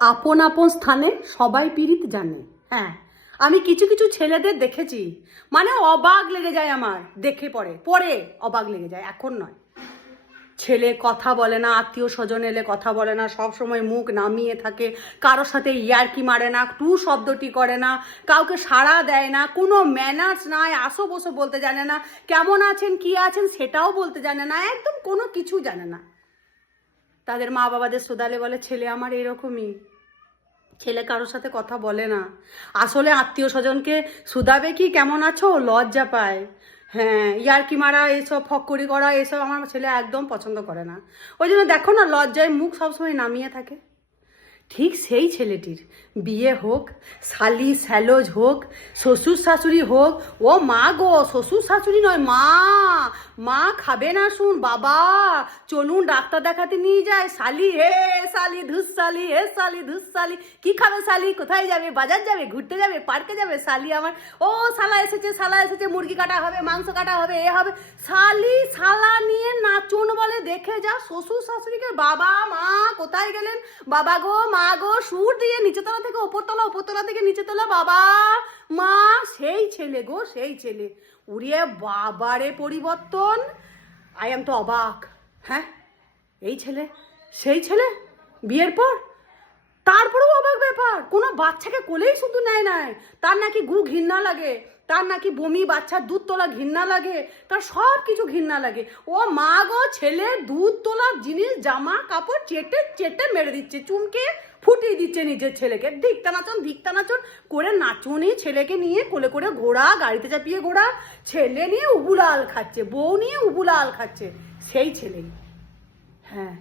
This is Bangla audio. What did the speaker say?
আপন আপন স্থানে সবাই পীড়িত জানে। হ্যাঁ, আমি কিছু কিছু ছেলেদের দেখেছি, মানে অবাক লেগে যায় আমার, দেখে পরে পরে অবাক লেগে যায়, এখন নয়। ছেলে কথা বলে না, আত্মীয় স্বজন এলে কথা বলে না, সব সময় মুখ নামিয়ে থাকে, কারোর সাথে ইয়ার্কি মারে না, টু শব্দটি করে না, কাউকে সাড়া দেয় না, কোনো ম্যানার্স নাই, আসো বসো বলতে জানে না, কেমন আছেন কি আছেন সেটাও বলতে জানে না, একদম কোনো কিছু জানে না। তাদের মা বাবাদের শোধালে বলে ছেলে আমার এরকমই, ছেলে কারোর সাথে কথা বলে না। আসলে আত্মীয় স্বজনকে শুধাবে কি কেমন আছো লজ্জা পায়। হ্যাঁ, ইয়ার্কি মারা এসব ফক্করি করা এসব আমার ছেলে একদম পছন্দ করে না। ওই জন্য দেখো না, লজ্জায় মুখ সবসময় নামিয়ে থাকে। ঠিক সেই ছেলেটির বিয়ে হোক, শালি স্যালোজ হোক, শ্বশুর শাশুড়ি হোক, ও মা গো, শ্বশুর শাশুড়ি নয় মা, মা খাবে না শুন বাবা, চলুন ডাক্তার দেখাতে নিয়ে যায়, শালি হে শালি ধুস শালি হে শালি ধুস শালি, কি খাবে শালি, কোথায় যাবে, বাজার যাবে, ঘুরতে যাবে, পার্কে যাবে, শালি আমার, ও শালা এসেছে শালা এসেছে, মুরগি কাটা হবে, মাংস কাটা হবে, এ হবে, শালি শালা নিয়ে নাচুন বলে দেখে যা। শ্বশুর শাশুড়িকে বাবা মা কোথায় গেলেন, বাবা গো মা গো, সুর দিয়ে নিচেতলা থেকে ওপরতলা, ওপরতলা থেকে নিচেতলা, বাবা মা, সেই ছেলে গো সেই ছেলে। উড়িয়ে বাবারে পরিবর্তন, আই এম তো অবাক। হ্যাঁ, এই ছেলে সেই ছেলে, বিয়ের পর তারপরেও অবাক ব্যাপার, কোনো বাচ্চাকে কোলেই শুধু নেয় নাই, তার নাকি গু ঘৃণা লাগে, তার নাকি বমি, বাচ্চার দুধ তোলা ঘৃণা লাগে, তার সব কিছু ঘৃণা লাগে। ও মা গো, ছেলে দুধ তোলার জিনিস জামা কাপড় চেটে চেটে মেরে দিচ্ছে, চুমকে ফুটিয়ে দিচ্ছে নিজের ছেলেকে, ধিক্তা নাচন করে নাচুনি ছেলেকে নিয়ে কোলে করে ঘোড়া, গাড়িতে চাপিয়ে ঘোড়া, ছেলে নিয়ে উবুলাল খাচ্ছে, বউ নিয়ে উবুলাল খাচ্ছে, সেই ছেলেই। হ্যাঁ।